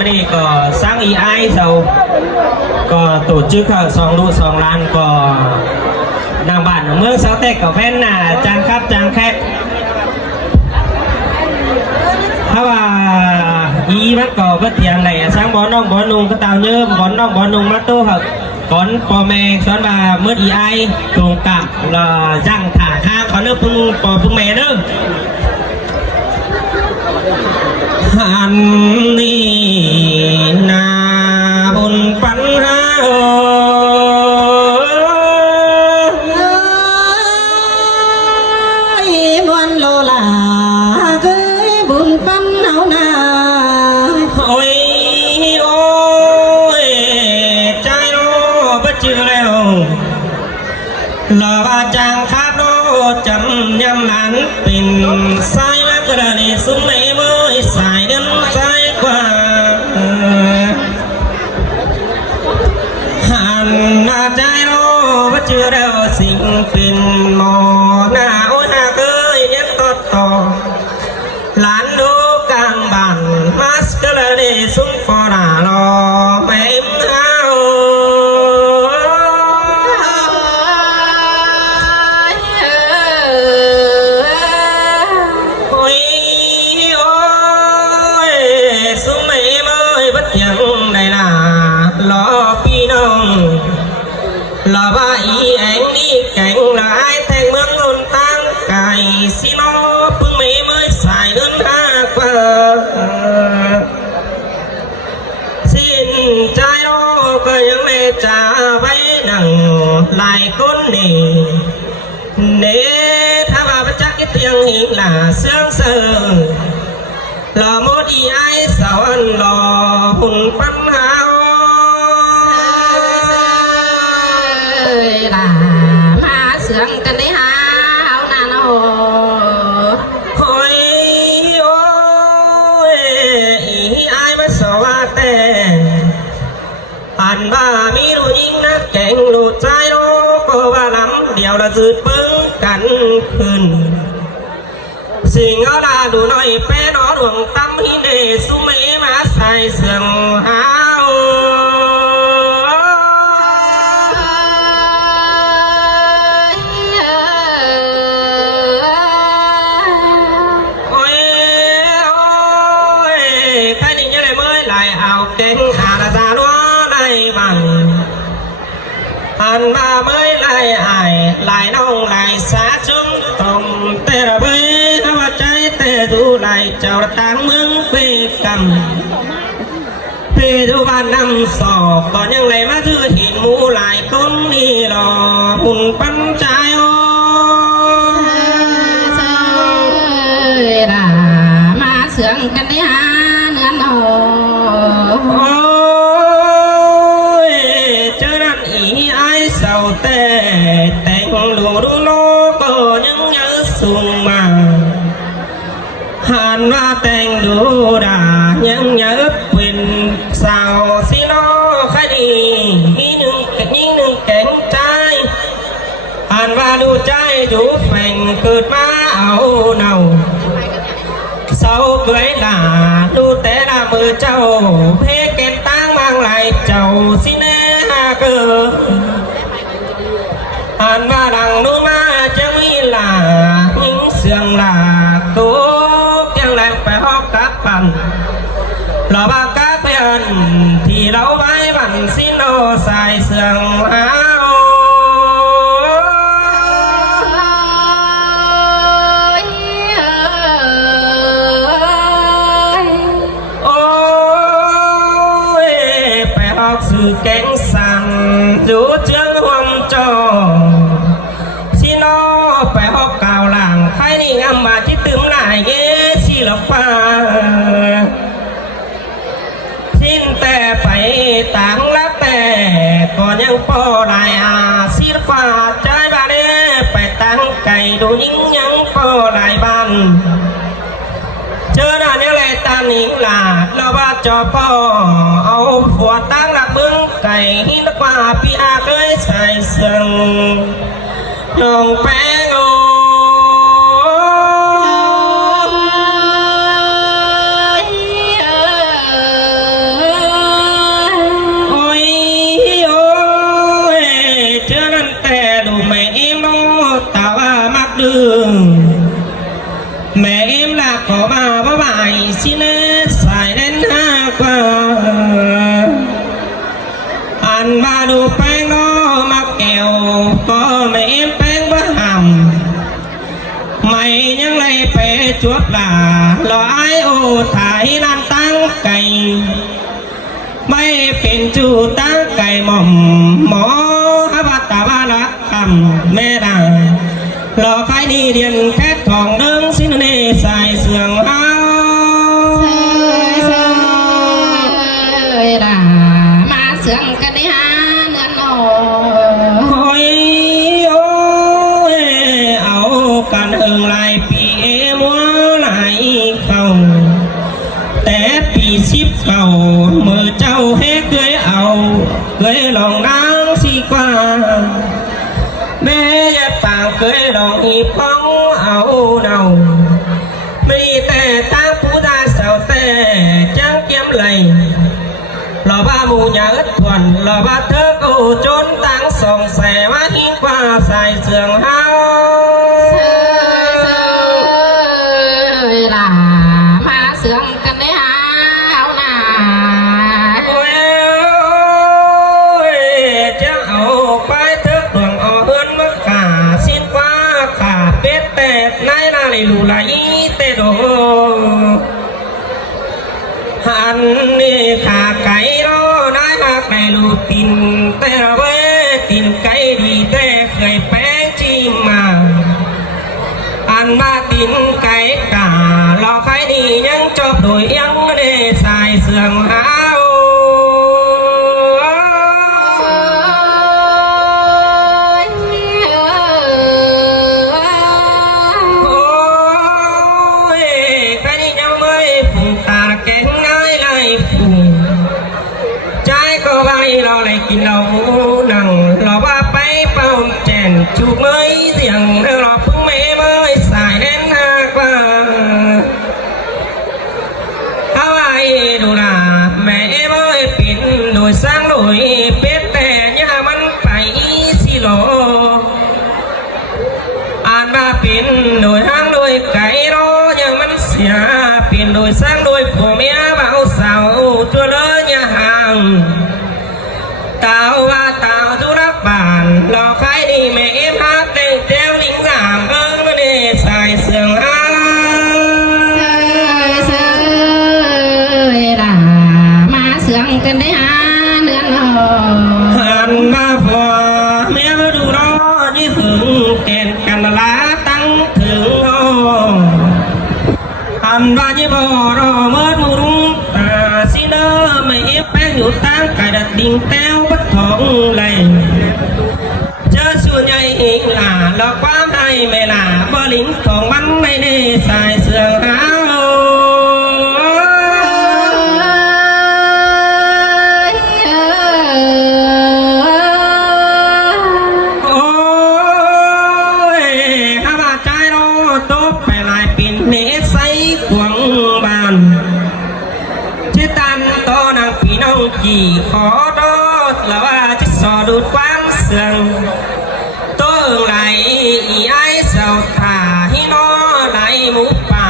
ไม่ได้ก็สร้างอีไอเสาก็tổ chức2 độ 2 ล้านก็นางบ้านเมืองเสาเต็กกับแฟนน่ะจางครับจางแคบถ้าว่าอีมันก็bất tiền này sáng bón nông bón nung cái tàu nhớ bón nông bón nung mắt tô hợp còn bò mè xoắn và mất ý ai trùng cặp là răng thả thang có nước phun bò phun mè nữa hàn ni na bồn bắn ha muôn lô là cưới bồn bắn nào na ôi ôi trai nó bất chịu leo là ba chàng khác đó chấm nhâm án tình sai mắt cái này xuống này mới xài đến trái qua hàn là trai nó bất chịu leo sinh tình mò na ôi na cưới nhất tốt to lán đô càng bản mắt cái này xuống phò đà lo mẹ là ba ý anh đi cảnh là ai thành mương hồn tan cài xin nó phương mỹ mới xài đơn ha qua xin trai đó có những mẹ trả váy đằng lại côn nỉ để tha bà bắt chắc cái tiếng hình là sương sờ là một ý ai sao ăn lò hùng bắt hao là ma sướng cái đấy ha hao na nó ôi ôi ý ai mà sợ tè hàn ba mi đồ nhìn nát cảnh lụt trái đó có ba lắm điều là dứt bướng cắn khừn xin ngó là đủ nói bé nó đường tâm hi để xuống mấy má sai sườn hao hàn ba mới lại ải lại nông lại xá chúng tổng tê ra bấy và trái tê thu lại chào táng mướn phê cầm phê thu ban năm sò còn những ngày má thư hiện mũ lại con đi lò bùn bắn trái ơi là ma sướng cái đấy ha nữa nó sao tê tình lù đu nó có những nhớ sung mà hàn va tình đu đà những nhớ quyền sao xin nó khai đi những cánh trai hàn va đu trai chú phành cợt má áo nào sau cưới là đu té là mưa châu phê kèn tang mang lại châu xin hà cơ hàn ba đằng đôi má chẳng nghĩ là những sườn là cố chẳng lại phải hóp các bằng lò ba các bên thì đấu vai bằng xin đồ xài sườn áo ôi phải hóp sự cánh sàn dù chương hôm cho xin nó phải họp cào làng khai đi ngắm mà chỉ tưm lại ghế xì lọc pa xin tè phải táng lát tè còn những po lại xì lọc pa trái ba đế phải táng cày đồ những nhắn po lại bàn chớ là nếu lại tan những là lo ba cho po áo phùa táng lạc bưng cày hít nước qua pia cưới xài sừng đường bé ngô กว่าอันมาดูแป้งน้อมาแก้วก็ไม่เอ็นแป้งบ้าหำไม่ยังไล่ไปจวบหลาลอยโอถ่ายนั่นตั้งไก่ไม่เป็นจูตั้งไก่หม่อมหมอฮับตาบาละคำแม่ดารอใครนี่เรียนแค่ทองเดิงสินเนใส่เสื่องเอาล่ะมาเสืองกันได้หาเนื้อหนอ โอ้ยโอ้ยเอากันเอิงลายปีมัวไหลเข้าแต่ปีสิบเก่าเมื่อเจ้าให้เคยเอาเคยลองนางสีกว่าแม่ยาต่างเคยลองอีพ้องเอาเนาไม่แต่ตั้งผู้ตาเสาแต่จังเกี่ยมไหลรอบ้ามูยาอึดทวนรอบ้าเธอกูจนตั้งส่งแสว่าหิ้งกว่าใส่เสื่องเฮาล่ะมาเสืองกันได้หาเอาหนา โอ้ยจะเอาไปเธอดวงเอาเฮือนมาขาสิ้นฟ้าขาเป็ดแต่นายนาเลยลูไหลเตโดหันนี่ขาไก่รอนายหักในลูกตินแต่ละเวตินไก่ดีแต่เคยแป้งจิ้มมาอันมาตินไก่กาลอใครนี่ยังจบโดยยังได้ใส่เสื่องหาวเราเลยกินเราหนังเราว่าไปเป่าแจนจูบเมยเสียงเราพึ่งเมย์เมยสายแน่นหากว่าเอาไว้ดูนะแม่เมยปิ่นโดยสร้างโดยเป็ดแต่ยามันไปสิโลอ่านมาปิ่นโดยห้างโดยไก่รอยังมันเสียปิ่นโดยสร้างโดยผัวเมียเบาสาวตัวเลยยาห่างตาวว่าตาวจุรับบานหลอกใครดีแม่เอ็มฮักเต้นเจ้าลิงสามเอิงนั่นเองใส่เสื่องอ้าเสยล่ะมาเสืองกันได้หาเนื้อหนอ หันมาพอแม่มาดูรอยี่หึงเก่นกันลาตั้งถึงห้องหันว่ายี่บ่รอเมื่อมุรุงตาสิเดอไม่เอฟแป้งอยู่ตั้งไก่ดัดดิ่งแต้วบัดทองไหลเจอส่วนใหญ่เองล่ะหลอกความให้ไม่ล่ะบ่ลิ้นของมันไม่ได้ใส่เสื่องหาวโอ้ยข้าบาดใจรอตบไปลายปิ่นเนใส่ขวงบานชิตันโตนางพี่น้องกี่ขอดอแล้วว่าจะสอดูดความเสื่องตัวไหลอีไอเสาถาฮิโนไหลหมูป่า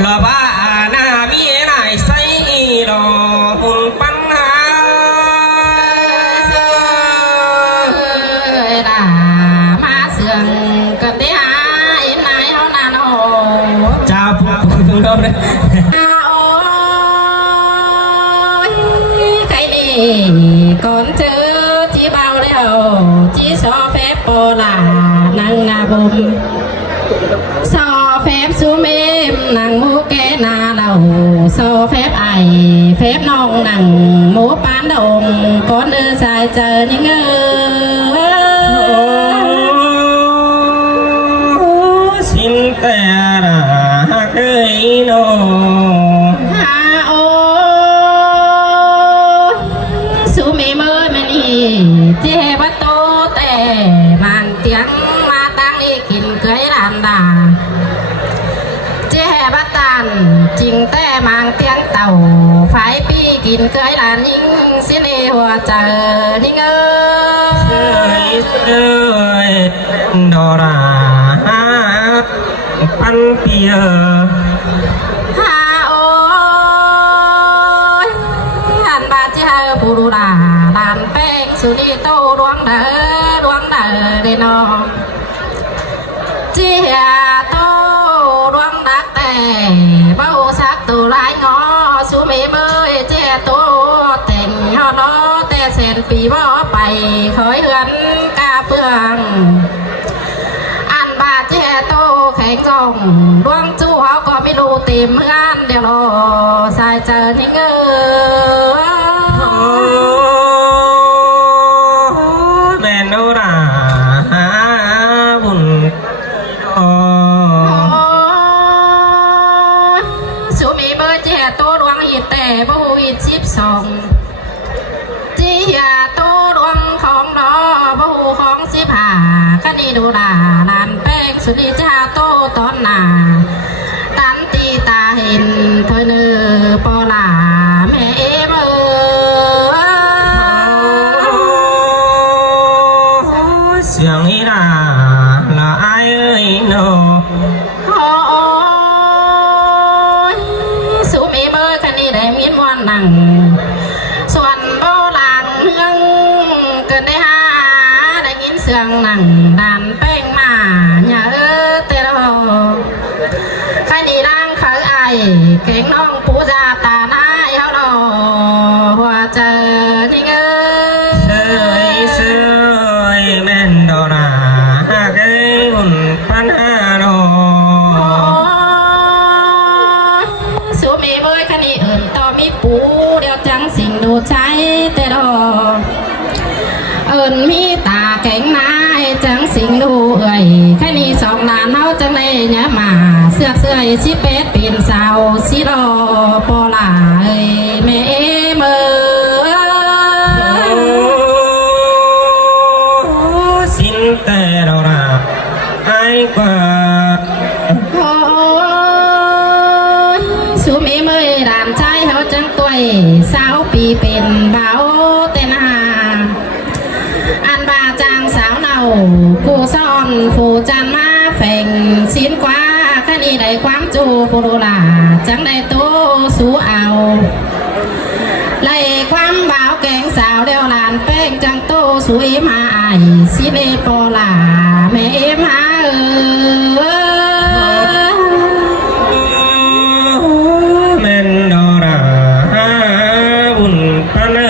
แล้วว่าหน้ามีไหนใส่รอหุ่นปัญหาล่ะมาเสืองกันได้หาเอ็นนายเอาหนาหนอ เจ้าพูดตรงๆเลย โอ้ยใครนี่ก่อนเจอจีเบาแล้วจีซอเฟบโปลานังนาบุมซอเฟบซูเมมนังมูแกนาเหล่าซอเฟบไอเฟบน้องนังหมูปานดงก่อนเดินสายเจอยังเงสินแต่ละเคยโนฮาโอซูเมเมอร์มันนี่เจ็บโตแต่มันเตียงมาตั้งอีกินเคยรานดาเจ็บตันจริงแต่มังเตียงเต่าไฟปีกินเคยรานยิงสิเนหัวเจอนิ่งเคยดอราปันเปียฮาโอ ปูรูดาลานแป้งสุนีโตดวงเดนอเจียโตดวงดักแต่เบ้าสักตัวลายงอสูเมเมยเจียโตแต่งฮอนอแต่เซนปีบ่ไปคอยเหือนกาเปืองอันบาเจียโตแข็งกองดวงจูเขาก็ไม่รู้เต็มเงินเดี๋ยวรอสายเจอนี่เงแม่นราบุญสูมีเบอร์เจียโตดวงหิตแต่บ่หูหิต12เจียโตดวงของนอบ่หูของ15คันนี้ดูดาลานแป้งสุนีจ้าโตตอนหน้าตันตีตาเห็นเธอเนื้อปอลาแม่เอเบอเสียงอีลาละไอเอ้ยโนสูมีเบอร์คันนี้ได้มีนวันนั่งส่วนโบราณเมืองเกินได้หาได้ยินเสียงนั่งดานแป้งมาอย่าเตรอคันนี้ร่างเขาไอเก่งน้องปูจาตาหน้าเฮาดอหัวเจอนี่เงเสยแม่นดอราหากไอ้บุญปัญหาโนสูมีเบยคันนี้เอิ่นต่อมีปูเดี๋ยวจังสิ่งดูใช้แต่ดอเอิ่นมีตาแข็งนายจังสิ่งดูเอ่ยแค่นี้2 ล้านเฮาจังเลยเนี่ยมาเสือกเสื่อยสิเป็ดปีนเสาสิรอปอลาเอ้ยแม่เมอสินแต่ดอราไอ้กว่าสูมีเมยดานใจเขาจังตัว20 ปีเป็นเบาเตนาอันบาจางสาวเนากูซ่อนฟูจันมาแฝงสินกว่าคันนี้ได้ความจูปูรูลาจังได้โตสู้เอาไล่ความเบาแกงสาวเดียวลานแป้งจังโตสวยมาไอสิเลปอลาแม่มาแม่นดอราบุญปัญหา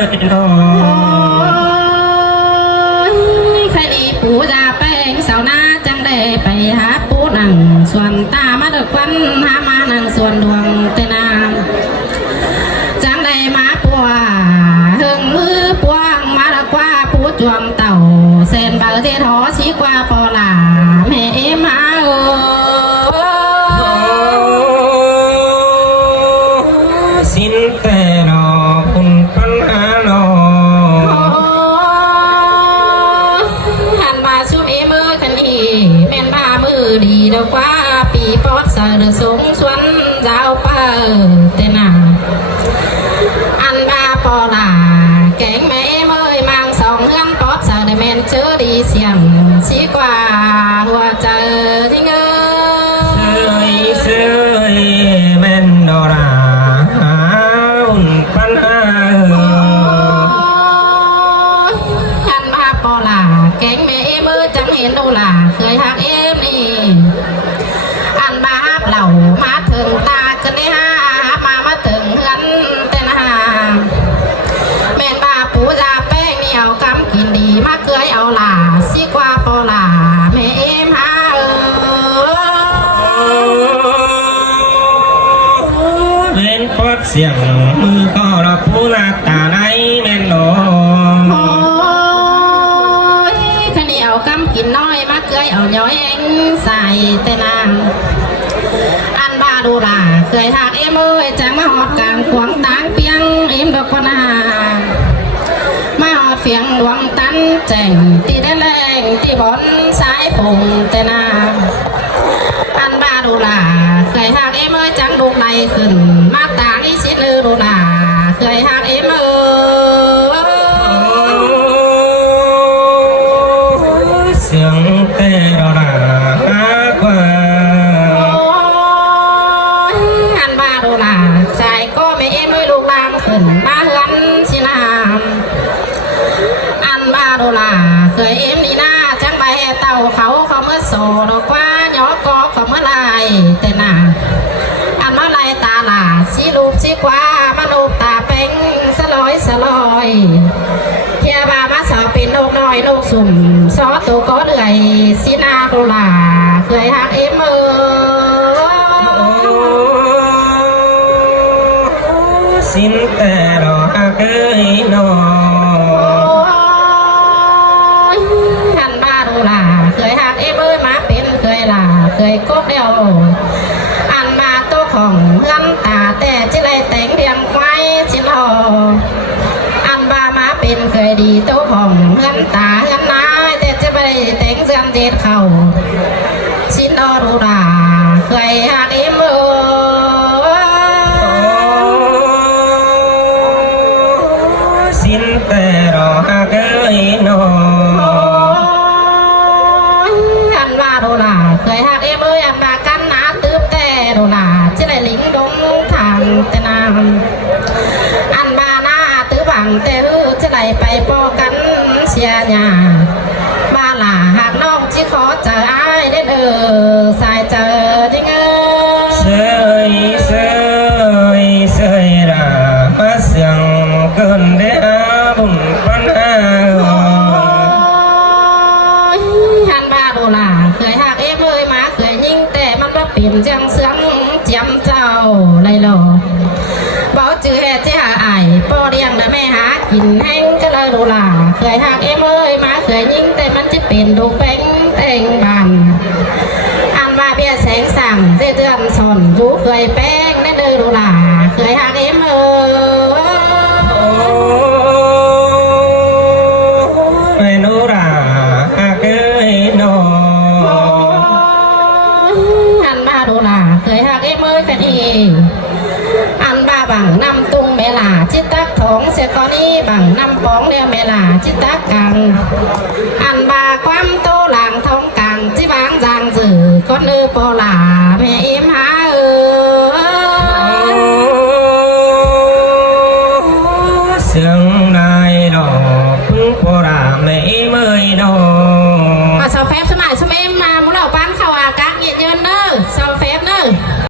ใครดีปูจาแป้งสาวหน้าจังได้ไปหาปูนังส่วนตามาดึกวันหามานังส่วนดวงเตนามจังได้มาปัวหึงมือปวงมาละกว่าปูจวงเต่าเส้นเบอร์เททอสีกว่าปอลาแม่มาสินแต่ดอบุญปัญหาโนหันมาชุ่มมือกันอีแม่นบ้ามือดีเดียวกว่าปีปอดเสดสงสวนยาวเปิดเตนาอันบาปอลาแกงแม่เมยมัง2 เฮือนปอดเสดแม่นเจอดีเสียงสีกว่าหัวเจอที่เงเสยแม่นดอราบุญปัญหาหันบาปอลาแกงแม่เมยจังเห็นดูล่ะเคยหักนี่อันบาเหล่ามาถึงตากันได้มาถึงเฮือนแต่นาแม่นบาปูจาแป้งนี่เอากำกินดีมาเกยเอาล่ะสิกว่าปอลาแม่มาเป็นปอดเสียงมือก็ระพูนักตาในแม่นโนคันนี้เอากำกินน้อยมาเกยเอาย้อยเองใส่แต่นางอันบาดูล่ะเคยหักเอ้ยจังมาหอดกลางขวางตางเปียงดอกปนามาหอดเฟียงหลวงตันแจ่งตีได้แรงตีบอนสายผงแต่นาอันบาดูล่ะเคยหักเอ้ยจังลูกในขึ้นมาตางอีสิลือดูล่ะเคยหักเอ้ยเสียงแต่ดอรากว่าอันบาดูล่ะใจก็ไม่เอ้ยลูกลามขึ้นมาเฮือนสินาม โซดอกว่าย่อกอของเมื่อไรแต่น่ะอันเมื่อไรตาหลาสีรูปสีกว่ามนุษย์ตาเป่งสลอยสลอยเทียบามาสอบเป็นนกน้อยนกสุ่มซอตัวก็เลื่อยสีนาโกลาเคยหักเอ็มเอสินแต่รอหาเกยนอหันบ้าดูล่ะเคยหักเอ็มเอ้ยมาเป็นเคยล่ะเคยกบเดียวอันมาตัวของเงินตาแต่จิไรแต่งเรียงไว้สิลออันบามาเป็นเคยดีตัวของเงินตาเงินนายแต่จะไปแต่งเสียงเจ็ดเข่าสินอดูล่ะเคยหักเอ็มเอ้สินแต่รอหาเกยนออันว่าดูล่ะเคยหักเอ็มเอ้ยอันบากันหนาตื้อแต่ดูล่ะจิไรลิงดงทางแต่นานอันบาหน้าตื้อบังแต่รู้จิไรไปปอกันเสียหน้าบ้าล่ะหากน้องจิขอเจออ้ายได้เด้อสายเจอดิเงเสยเสยเสยรามาเสียงเกินเดียบุญปัญหาหันบ้าดูล่ะเคยหักเอ็มเอ้ยมาเคยยิงแต่มันว่าเปลี่ยนจังเสียงเจียมเจ้าไรหรอบอกจื้อแห่เจ้าไอ้พ่อเลี้ยงนะแม่หากินแห้งก็เลยดูล่ะเคยหักเอ็มเอ้ยมาเคยยิงแต่มันจะเป็นดูเป้งเต่งบันอันว่าเบี้ยแสงสั่งเจือนสนจูเคยแป้งนั่นเลยดูล่ะเคยหักเอ็มเอ้ยไม่รู้ราหาเกยนออันมาดูล่ะเคยหักเอ็มเอ้ยกันเองอันบาบังนำตุงเมลาจิตตักของเสียตอนนี้บังนำปองเดียวเมลาจิตตักกังอันบาความโตหลังท้องกังจิบางจางจื่อก้อนเออปอลาแม่เอ็มหา